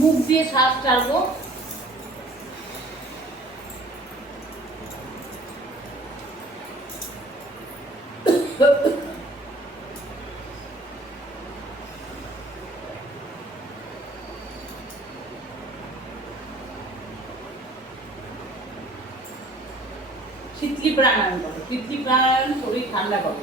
মুখ দিয়ে শ্বাস ছাড়বো। শীতলি প্রাণায়াম করো। শীতলি প্রাণায়াম শরীর ঠান্ডা করে।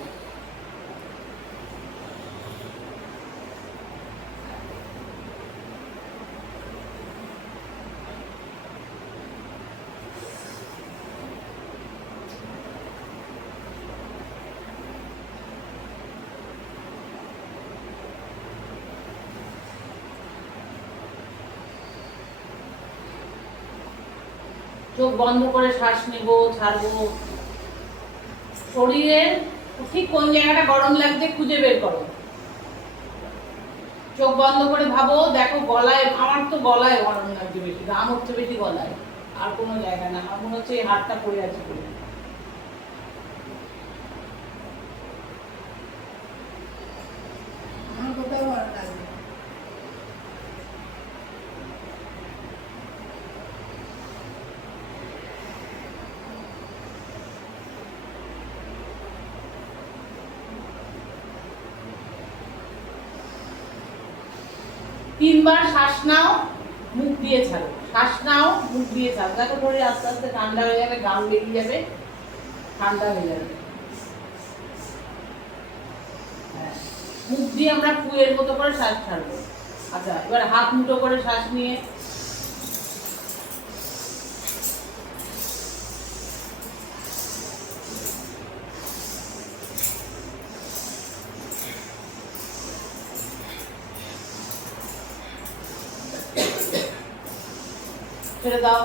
চোখ বন্ধ করে শ্বাস নেব, ছাড়বো। শরীরের ঠিক কোন জায়গাটা গরম লাগছে খুঁজে বের করো। চোখ বন্ধ করে ভাবো, দেখো গলায়, আমার তো গলায় গরম লাগছে বেশি, ঘাম হচ্ছে বেশি গলায়, আর কোনো জায়গায় না। আমার মনে হচ্ছে এই হাতটা পড়ে আছে বলে। আমার কোথাও ভালো লাগবে। 3 বার শ্বাস নাও, মুখ দিয়ে ছাড়ো। শ্বাস নাও, মুখ দিয়ে ছাড়ো। দেখো শরীর আস্তে আস্তে ঠান্ডা হয়ে যাবে, ঘাম বেরিয়ে যাবে, ঠান্ডা হয়ে যাবে। মুখ দিয়ে আমরা ফুয়ের মতো করে শ্বাস ছাড়বো। আচ্ছা, এবার হাত মুঠো করে শ্বাস নিয়ে ছেড়ে দাও।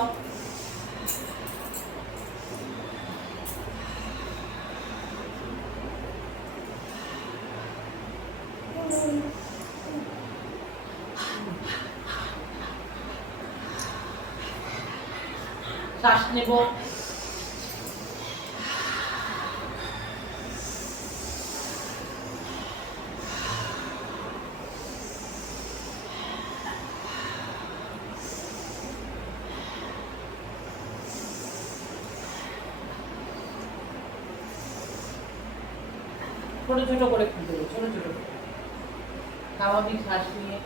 শ্বাস নেব, ছোট ছোট করে খুলতে দেবো, ছোট ছোট করে স্বাভাবিক শ্বাস নিয়ে।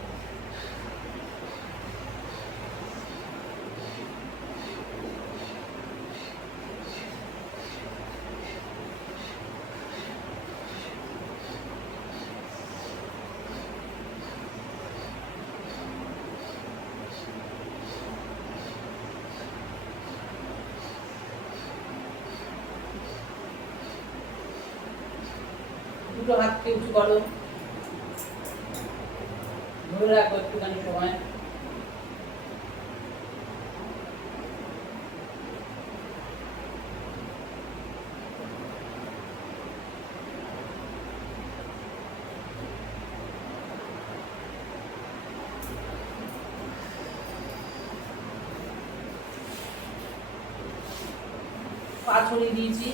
দুটো হাতকে উঁচু করো, ধরে রাখো একটুখানি সময়। পা ছড়িয়ে দিয়েছি,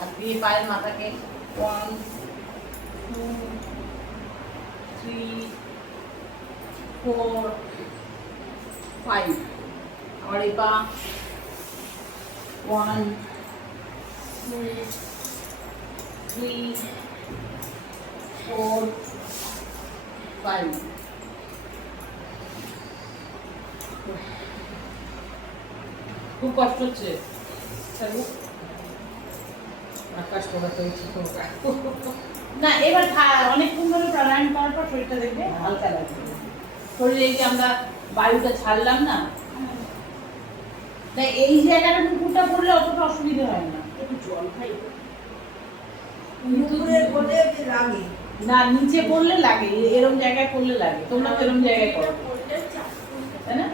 আর দিয়ে পায়ের মাথাকে 1 2 3 4 5। আবার এই পা 1 2 3 4 5। খুব কষ্ট হচ্ছে আকাশ পোড়াতে হচ্ছে তো। না। এবার অনেকক্ষণ ধরে প্রাণায়াম করার পর শরীরটা দেখবে হালকা লাগবে। শরীরে এই যে আমরা বায়ুটা ছাড়লাম না, তাই এই জায়গাটা মুকুটটা পড়লে অতটা অসুবিধা হয় না। একটু জল খাই, লাগে না নিচে পড়লে লাগে, এরকম জায়গায় পড়লে লাগে। তোমরা তো এরকম জায়গায় করো, তাই না?